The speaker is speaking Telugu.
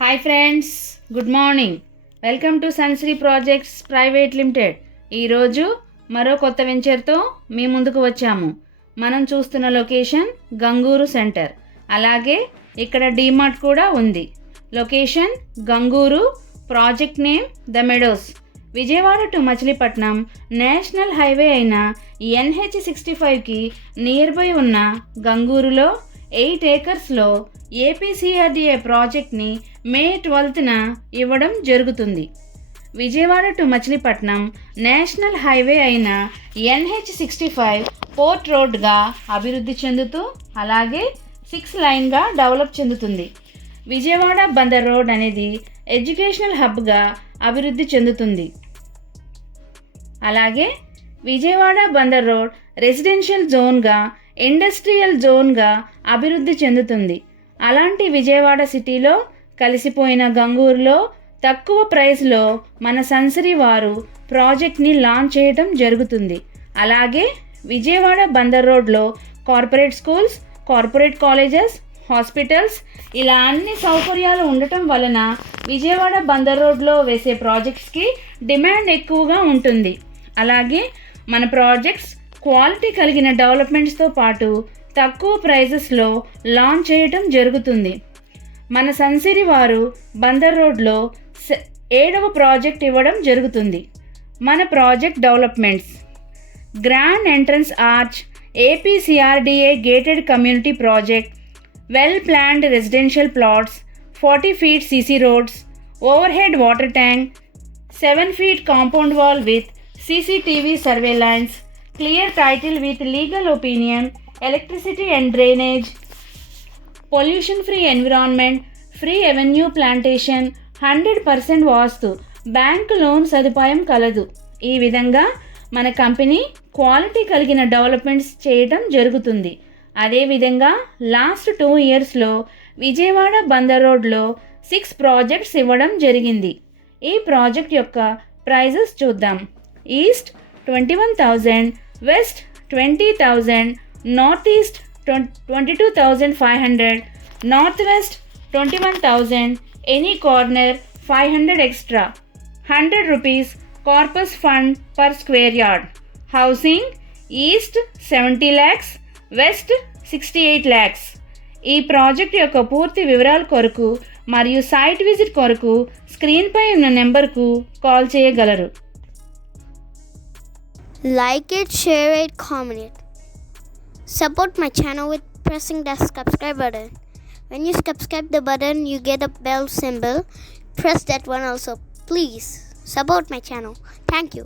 Hi friends, good morning. Welcome to Sunshree projects private limited. ఈరోజు మరో కొత్త వెంచర్తో మీ ముందుకు వచ్చాము. మనం చూస్తున్న లొకేషన్ గంగూరు సెంటర్. అలాగే ఇక్కడ డీమార్ట్ కూడా ఉంది. Location Gangur, project name the Meadows. Vijayawada to Machilipatnam national highway అయిన NH65కి నియర్ బై ఉన్న గంగూరులో 8 ఏకర్స్లో ఏపీసీఆర్డీఏ ప్రాజెక్ట్ని మే 12న ఇవ్వడం జరుగుతుంది. Vijayawada to Machilipatnam national highway అయిన NH65 పోర్ట్ రోడ్గా అభివృద్ధి చెందుతూ అలాగే 6 లైన్గా డెవలప్ చెందుతుంది. విజయవాడ బందర్ రోడ్ అనేది ఎడ్యుకేషనల్ హబ్గా అభివృద్ధి చెందుతుంది. అలాగే విజయవాడ బందర్ రోడ్ రెసిడెన్షియల్ జోన్గా, ఇండస్ట్రియల్ జోన్గా అభివృద్ధి చెందుతుంది. అలాంటి విజయవాడ సిటీలో కలిసిపోయిన గంగూరులో తక్కువ ప్రైస్లో మన సన్శ్రీ వారు ప్రాజెక్ట్ని లాంచ్ చేయడం జరుగుతుంది. అలాగే విజయవాడ బందర్ రోడ్లో corporate schools, corporate colleges, hospitals ఇలా అన్ని సౌకర్యాలు ఉండటం వలన విజయవాడ బందర్ రోడ్లో వేసే ప్రాజెక్ట్స్కి డిమాండ్ ఎక్కువగా ఉంటుంది. అలాగే మన ప్రాజెక్ట్స్ క్వాలిటీ కలిగిన డెవలప్మెంట్స్తో పాటు తక్కువ ప్రైజెస్లో లాంచ్ చేయటం జరుగుతుంది. మన సన్శ్రీ వారు బందర్ రోడ్లో 7వ ప్రాజెక్ట్ ఇవ్వడం జరుగుతుంది. మన project developments: grand entrance arch, APCRDA gated community project, well planned residential plots, 40 feet CC roads, overhead water tank, 7 feet compound wall with CCTV surveillance, clear title with legal opinion, electricity and drainage, pollution free environment, free avenue plantation, 100% vastu, bank loan సదుపాయం కలదు. ఈ విధంగా మన కంపెనీ క్వాలిటీ కలిగిన డెవలప్మెంట్స్ చేయటం జరుగుతుంది. అదేవిధంగా లాస్ట్ 2 yearsలో విజయవాడ బందర్ రోడ్లో 6 ప్రాజెక్ట్స్ ఇవ్వడం జరిగింది. ఈ ప్రాజెక్ట్ యొక్క ప్రైజెస్ చూద్దాం. East 21,000, west 20,000, north east 22,500, north west 21,000, any corner 500 extra, 100 rupees corpus fund per square yard. Housing: east 70 lakhs, west 68 lakhs. ఈ ప్రాజెక్ట్ యొక్క పూర్తి వివరాల కొరకు మరియు సైట్ విజిట్ కొరకు స్క్రీన్పై ఉన్న నెంబర్కు కాల్ చేయగలరు. Like it, share it, comment it. Support my channel with pressing the subscribe button. When you subscribe the button, you get a bell symbol. Press that one also. Please support my channel. Thank you.